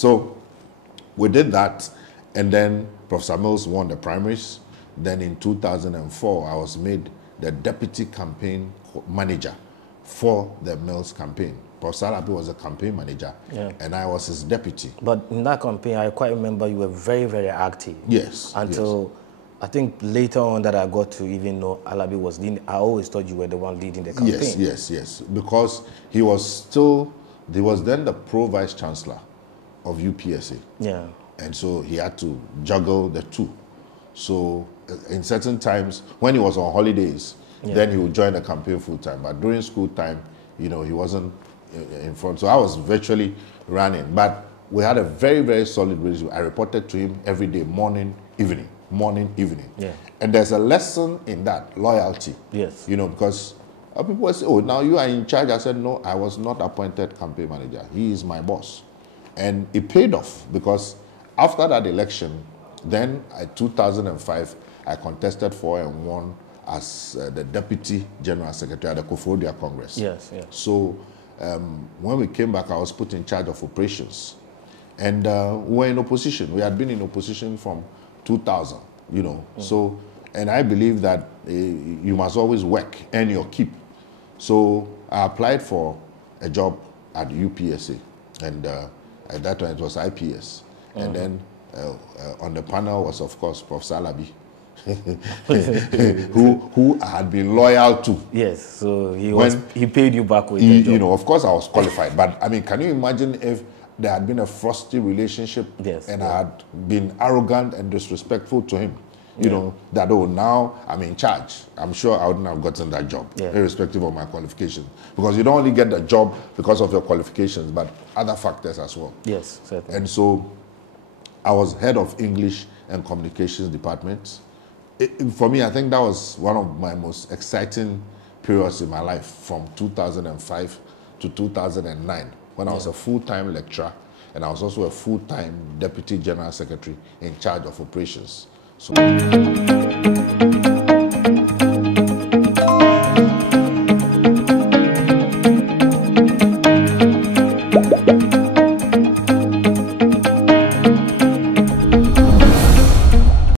So we did that, and then Prof. Samuels won the primaries. Then in 2004, I was made the deputy campaign manager for the Mills campaign. Prof. Alabi was a campaign manager, and I was his deputy. But in that campaign, I quite remember you were very, very active. Yes. Until I think later on that I got to even know Alabi was leading. I always thought you were the one leading the campaign. Yes. Because he was then the pro-vice chancellor of UPSA. Yeah. And so he had to juggle the two. So in certain times, when he was on holidays, then he would join the campaign full time. But during school time, he wasn't in front. So I was virtually running. But we had a very, very solid relationship. I reported to him every day, morning, evening. Yeah. And there's a lesson in that, loyalty. Yes. Because people will say, oh, now you are in charge. I said, no, I was not appointed campaign manager. He is my boss. And it paid off, because after that election, then in 2005, I contested for and won as the Deputy General Secretary at the Koforidua Congress. Yes. So when we came back, I was put in charge of operations. And we were in opposition. We had been in opposition from 2000, So, and I believe that you must always work, earn your keep. So I applied for a job at UPSA. And at that time, it was IPS. And then on the panel was, of course, Prof. Alabi, who I had been loyal to. Yes, so he paid you back with the job. Of course I was qualified, but I mean, can you imagine if there had been a frosty relationship and I had been arrogant and disrespectful to him? That, oh, now I'm in charge. I'm sure I wouldn't have gotten that job, irrespective of my qualifications. Because you don't only get the job because of your qualifications, but other factors as well. Yes, certainly. And so I was head of English and Communications Department. For me, I think that was one of my most exciting periods in my life, from 2005 to 2009, when I was a full-time lecturer, and I was also a full-time Deputy General Secretary in charge of operations. So